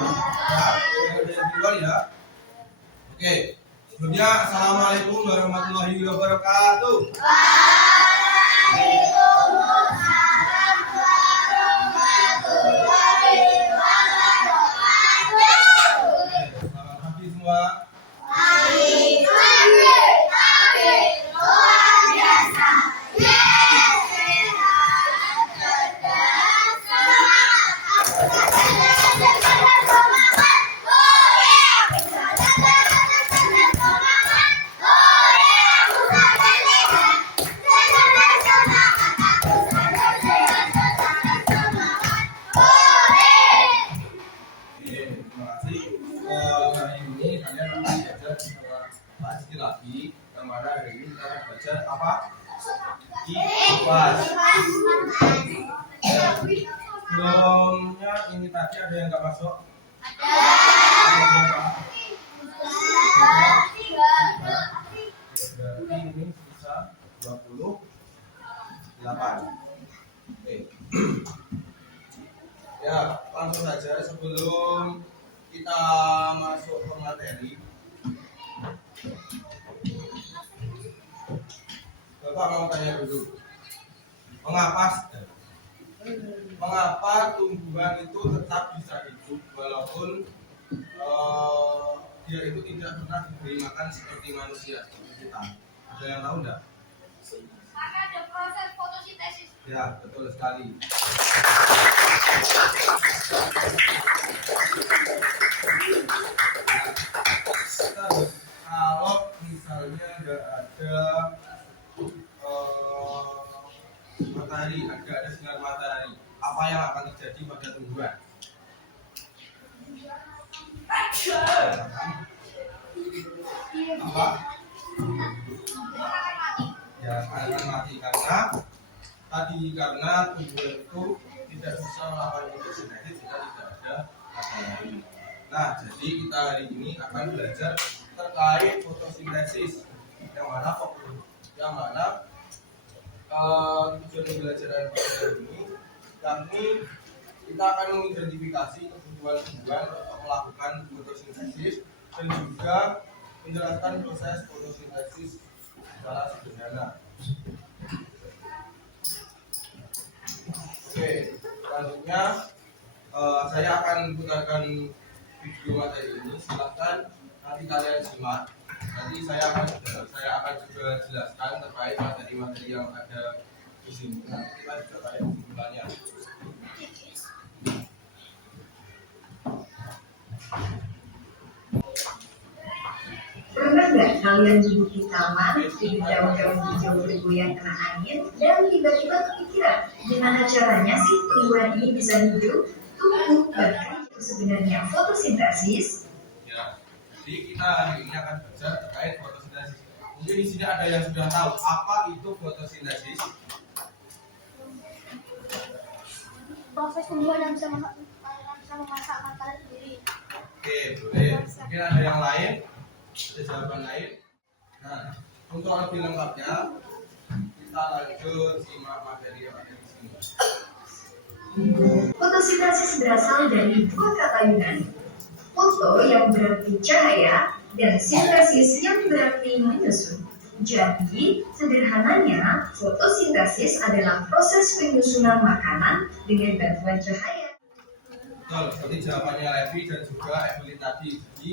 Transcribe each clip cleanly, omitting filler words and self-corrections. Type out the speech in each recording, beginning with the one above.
Ya, duluan ya. Oke. Sebelumnya, assalamualaikum warahmatullahi wabarakatuh. Waalaikumsalam warahmatullahi wabarakatuh. Selamat pagi semua. Pagi, luar biasa. Sehat, cerdas, semangat. Aku semangat. Oh yeah, aku semangat. Oh yeah, aku semangat. Terima kasih. Hari ini kalian akan belajar sama Pak Rizky lagi. Kemana hari ini kita akan belajar apa? Kipas. Sebelumnya ini tadi ada yang nggak masuk? Berarti ini sisa 28. Oke. Ya, langsung saja sebelum kita masuk ke materi. Bapak mau tanya dulu. Mengapa tumbuhan itu tetap bisa hidup walaupun dia itu tidak pernah diberi makan seperti manusia seperti kita? Ada yang tahu enggak? Karena ada proses fotosintesis. Ya, betul sekali. Kalau misalnya nggak ada matahari, ada sinar matahari, apa yang akan terjadi pada tumbuhan? Apa? Ya, akan mati karena tumbuhan itu tidak bisa melakukan fotosintesis jika tidak ada matahari. Nah, jadi kita hari ini akan belajar terkait fotosintesis yang mana tujuan pembelajaran pada hari ini yakni kita akan mengidentifikasi kebutuhan tumbuhan untuk melakukan fotosintesis dan juga menjelaskan proses fotosintesis secara sederhana. Oke, selanjutnya saya akan putarkan video materi ini. Silahkan nanti kalian simak. Nanti saya akan juga jelaskan terkait materi-materi yang ada di sini. Nanti kita juga kayak kesimpulannya. Pernah nggak kalian duduk di taman, duduk daun-daun hijau bergoyang kena angin, dan tiba-tiba kepikiran gimana caranya sih tumbuhan ini bisa hidup, tumbuh, bahkan itu sebenarnya fotosintesis? Ya, jadi kita hari ini akan belajar terkait fotosintesis. Mungkin di sini ada yang sudah tahu apa itu fotosintesis. Proses tumbuhan yang bisa memasak makanan sendiri. Oke, boleh. Mungkin ada yang lain? Ada jawaban lain? Nah, untuk lebih lengkapnya kita lanjut simak materi yang ada di sini. Fotosintesis berasal dari dua kata Yunani, foto yang berarti cahaya dan sintesis yang berarti menyusun. Jadi, sederhananya, fotosintesis adalah proses penyusunan makanan dengan bantuan cahaya. Betul, seperti jawabannya Levi dan juga Evelyn tadi. Jadi,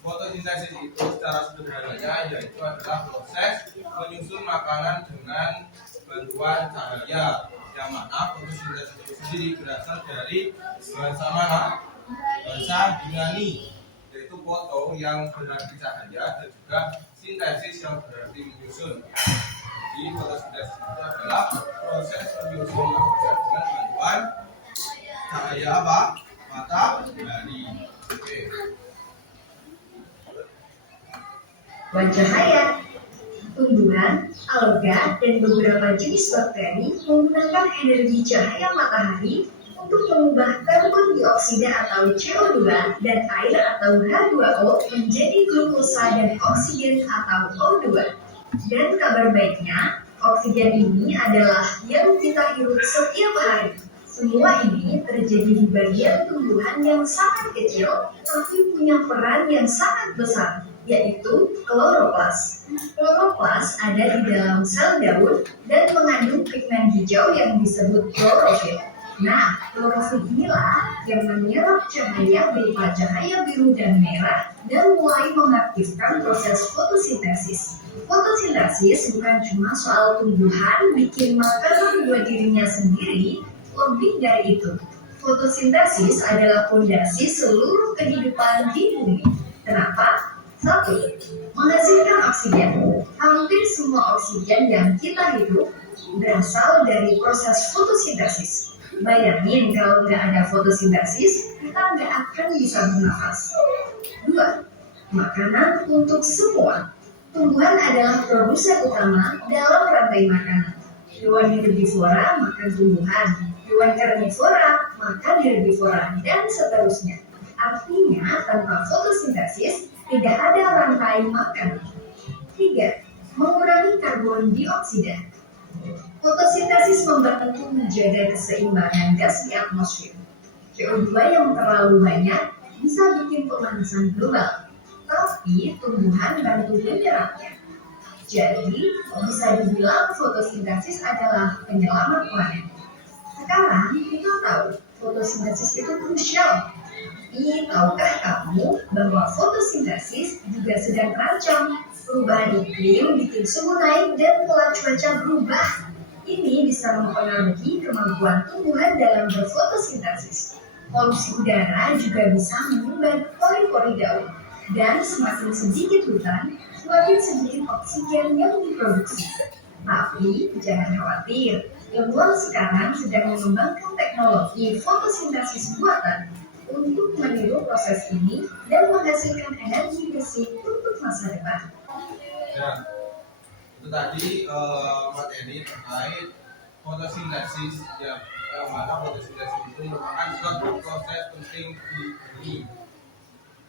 fotosintesis itu secara sederhananya yaitu adalah proses menyusun makanan dengan bantuan cahaya, yang mana fotosintesis itu sendiri berasal dari bahasa mana? Bahasa Yunani, yaitu foto yang berarti cahaya dan juga sintesis yang berarti menyusun. Jadi fotosintesis itu adalah proses menyusun makanan dengan bantuan cahaya apa? Matahari. Oke. Cahaya. Tumbuhan, alga, dan beberapa jenis bakteri menggunakan energi cahaya matahari untuk mengubah karbon dioksida atau CO2 dan air atau H2O menjadi glukosa dan oksigen atau O2. Dan kabar baiknya, oksigen ini adalah yang kita hirup setiap hari. Semua ini terjadi di bagian tumbuhan yang sangat kecil tapi punya peran yang sangat besar, yaitu kloroplas. Kloroplas ada di dalam sel daun dan mengandung pigmen hijau yang disebut klorofil. Nah, klorofil inilah yang menyerap cahaya berupa cahaya biru dan merah dan mulai mengaktifkan proses fotosintesis. Fotosintesis bukan cuma soal tumbuhan bikin makanan buat dirinya sendiri, lebih dari itu. Fotosintesis adalah fondasi seluruh kehidupan di bumi. Kenapa? 1. Menghasilkan oksigen. Hampir semua oksigen yang kita hidup berasal dari proses fotosintesis. Bayangin kalau nggak ada fotosintesis, kita nggak akan bisa bernafas. 2. Makanan untuk semua. Tumbuhan adalah produsen utama dalam rantai makanan. Hewan herbivora makan tumbuhan, hewan karnivora makan herbivora, dan seterusnya. Artinya, tanpa fotosintesis, tidak ada rantai makanan. 3. Mengurangi karbon dioksida. Fotosintesis membantu menjaga keseimbangan gas di atmosfer. CO2 yang terlalu banyak bisa bikin pemanasan global, tapi tumbuhan bantu menyerapnya. Jadi, bisa dibilang fotosintesis adalah penyelamat planet. Sekarang, kita tahu fotosintesis itu krusial. Tapi, tahukah kamu bahwa fotosintesis juga sedang terancam? Perubahan iklim bikin suhu naik dan pola cuaca berubah. Ini bisa mempengaruhi kemampuan tumbuhan dalam berfotosintesis. Polusi udara juga bisa menyumbat pori-pori daun. Dan semakin sedikit hutan, semakin sedikit oksigen yang diproduksi. Tapi jangan khawatir, ilmuwan sekarang sedang mengembangkan teknologi fotosintesis buatan untuk meniru proses ini dan menghasilkan energi bersih untuk masa depan. Ya, itu tadi materi terkait fotosintesis ya, yang mana fotosintesis itu merupakan suatu proses penting di bumi.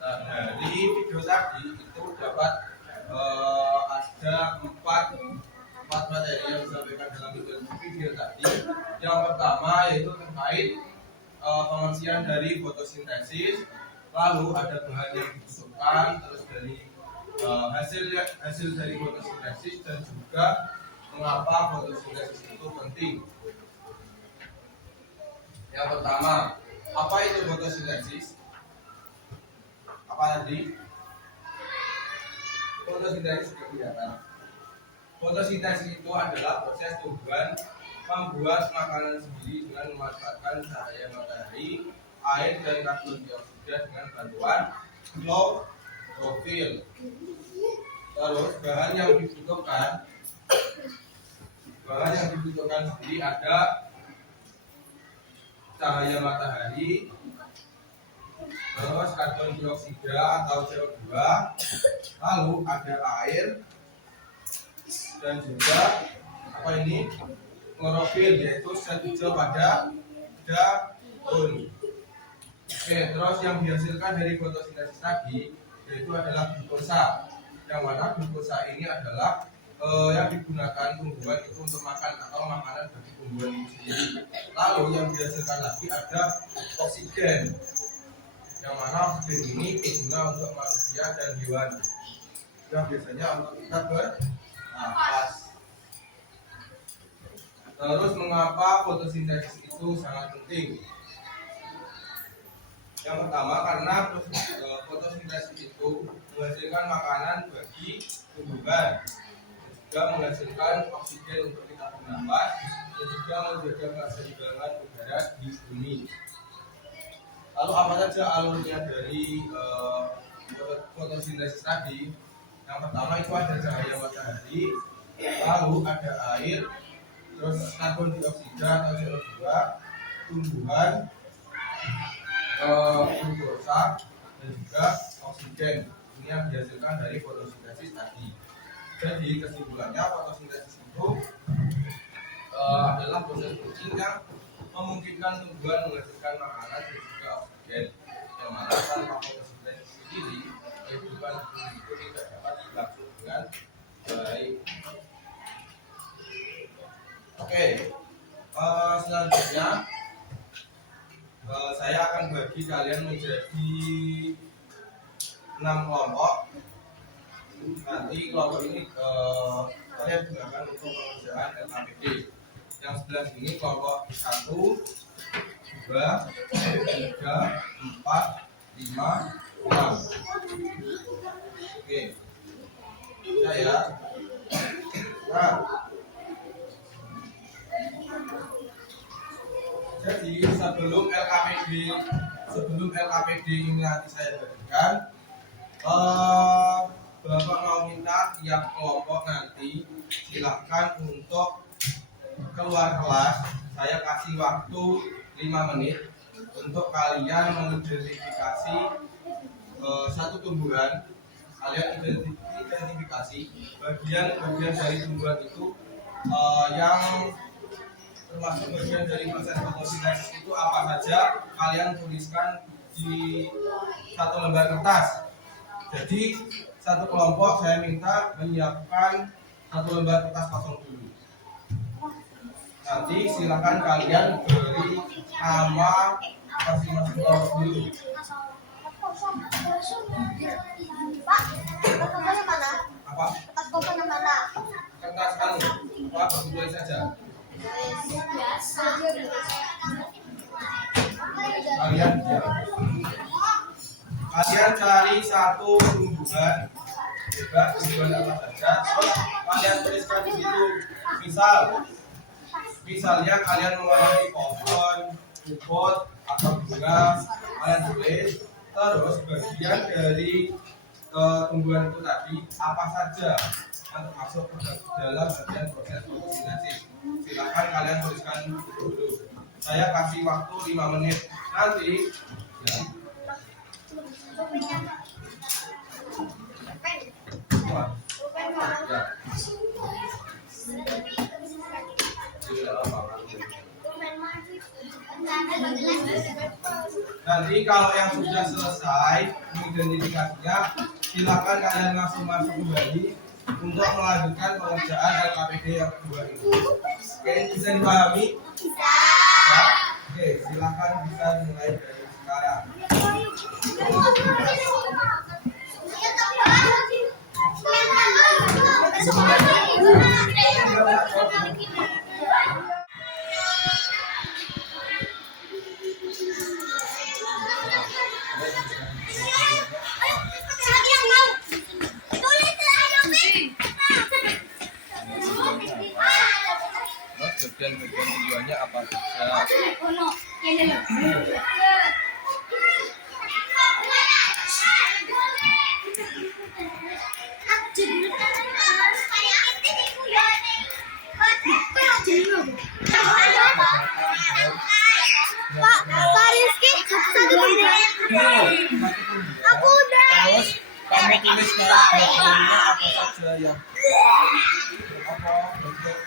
Nah, dari video tadi itu dapat ada empat materi yang disampaikan dalam video tadi. Yang pertama yaitu terkait pengertian dari fotosintesis, lalu ada bahan yang dibutuhkan, terus dari hasil dari fotosintesis, dan juga mengapa fotosintesis itu penting. Yang pertama, apa itu fotosintesis? Apa tadi? Fotosintesis kegiatan. Fotosintesis itu adalah proses tumbuhan membuat makanan sendiri dengan memanfaatkan cahaya matahari, air, dan karbon dioksida dengan bantuan klorofil. Terus bahan yang dibutuhkan sendiri ada cahaya matahari, terus karbon dioksida atau CO2, lalu ada air, dan juga apa ini, klorofil, yaitu zat hijau pada daun. Oke, terus yang dihasilkan dari fotosintesis tadi yaitu adalah glukosa, yang mana glukosa ini adalah yang digunakan tumbuhan itu untuk makan atau makanan bagi tumbuhan itu sendiri. Lalu yang dihasilkan lagi ada oksigen, yang mana oksigen ini berguna untuk manusia dan hewan, yang biasanya untuk kita bernafas. Terus mengapa fotosintesis itu sangat penting? Yang pertama karena fotosintesis itu menghasilkan makanan bagi tumbuhan, juga menghasilkan oksigen untuk kita bernafas, dan juga menjaga keseimbangan udara di bumi. Lalu apa saja alurnya dari fotosintesis tadi? Yang pertama itu ada cahaya matahari, lalu ada air, terus karbon dioksida atau CO2, tumbuhan, glukosa, dan juga oksigen. Ini yang dihasilkan dari fotosintesis tadi. Jadi kesimpulannya fotosintesis itu adalah proses penting yang memungkinkan tumbuhan menghasilkan makanan dan juga oksigen, yang mana tanpa fotosintesis sendiri kehidupan itu tidak dapat berlangsung dengan baik. Oke, selanjutnya Saya akan bagi kalian menjadi 6 kelompok. Nanti kelompok ini kalian gunakan untuk pengerjaan LKPD. Yang sebelah sini kelompok 1, 2, 3, 4, 5, 6. Oke. Ya. Nah, jadi sebelum LKPD ini nanti saya bagikan, Bapak mau minta tiap kelompok nanti silahkan untuk keluar kelas. Saya kasih waktu 5 menit untuk kalian mengidentifikasi satu tumbuhan. Kalian identifikasi bagian dari tumbuhan itu yang termasuk bagian dari proses fotosintesis itu apa saja. Kalian tuliskan di satu lembar kertas. Jadi satu kelompok saya minta menyiapkan satu lembar kertas kosong dulu. Nanti silakan kalian beri nama masing-masing kelompok dulu. Pak, kertasnya mana? Apa? Kertas koper yang mana? Kertas kamu. Apa? Tulis saja. Biasa. Kalian cari satu tumbuhan, bebas tumbuhan apa saja. Terus kalian tuliskan di situ. Misalnya kalian mengamati pohon, rumput, atau bunga, kalian tulis. Terus bagian dari tumbuhan itu tadi apa saja yang termasuk ke dalam bagian proses fotosintesis. Silakan kalian tuliskan dulu. Saya kasih waktu 5 menit. Nanti ya. Wah. Ya. Nanti kalau yang sudah selesai mengidentifikasinya, silakan kalian langsung masuk kembali untuk melanjutkan pengerjaan LKPD yang kedua ini. Oke, bisa dipahami? Bisa. Ya? Oke, silakan bisa mulai dari sekarang. Bagian tujuannya apa saja? Pak Rizky, satu menit. Aku udah. Terus kamu tulis secara bagiannya apa saja yang apa bagian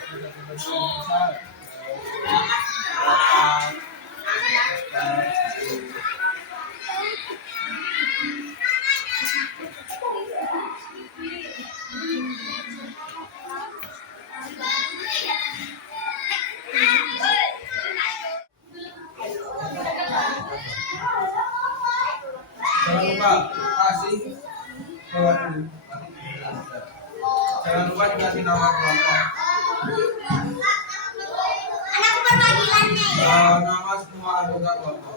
jangan lupa kasih bawah dulu. Jangan lupa dikasih nama kelompok. Anak perwakilannya ya. Nama semua anggota kelompok.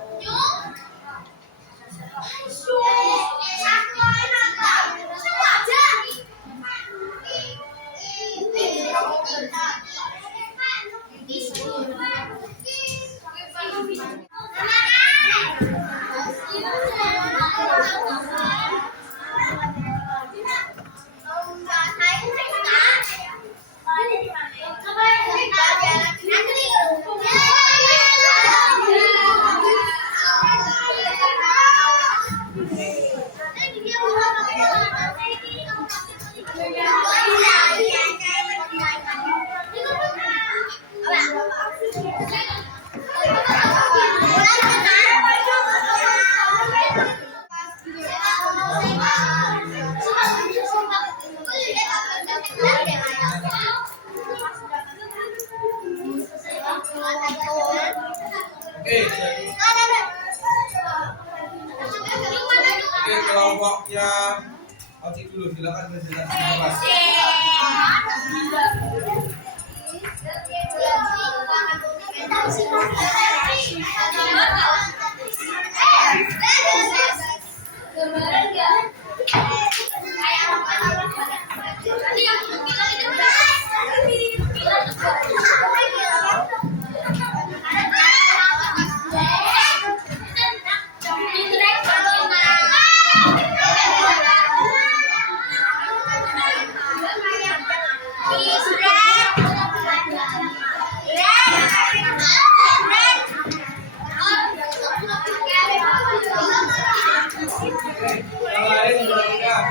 Oke, kelompoknya Oci dulu, silakan presentasi. Yang lain sudah tidak.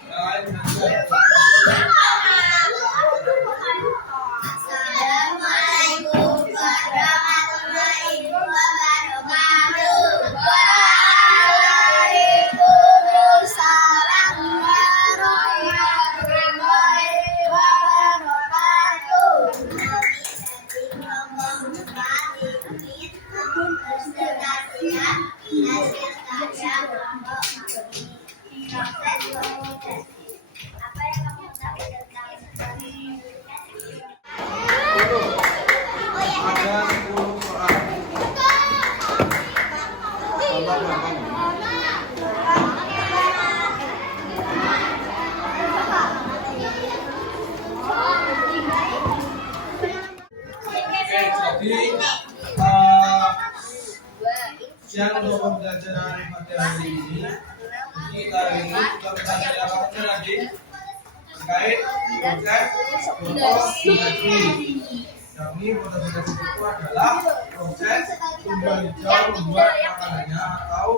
Yang lain sudah tidak. Assalamualaikum warahmatullahi wabarakatuh. Waalaikumsalam warahmatullahi Apa yang kamu tahu tentang Ada 10 soal. Tambah gampang. Oke, jadi siang untuk pembelajaran pada hari ini kita sudah belajar lagi terkait proses fotosintesi. Yakni fotosintesi itu adalah proses tumbuhan hijau membuat makanannya atau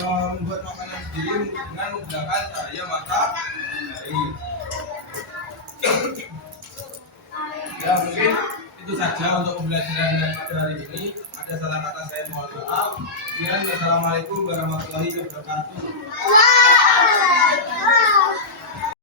membuat makanan sendiri dengan menggunakan cahaya matahari. Ya mungkin itu saja untuk pembelajaran pada hari ini. Ada salah kata saya mohon maaf. Assalamualaikum warahmatullahi wabarakatuh.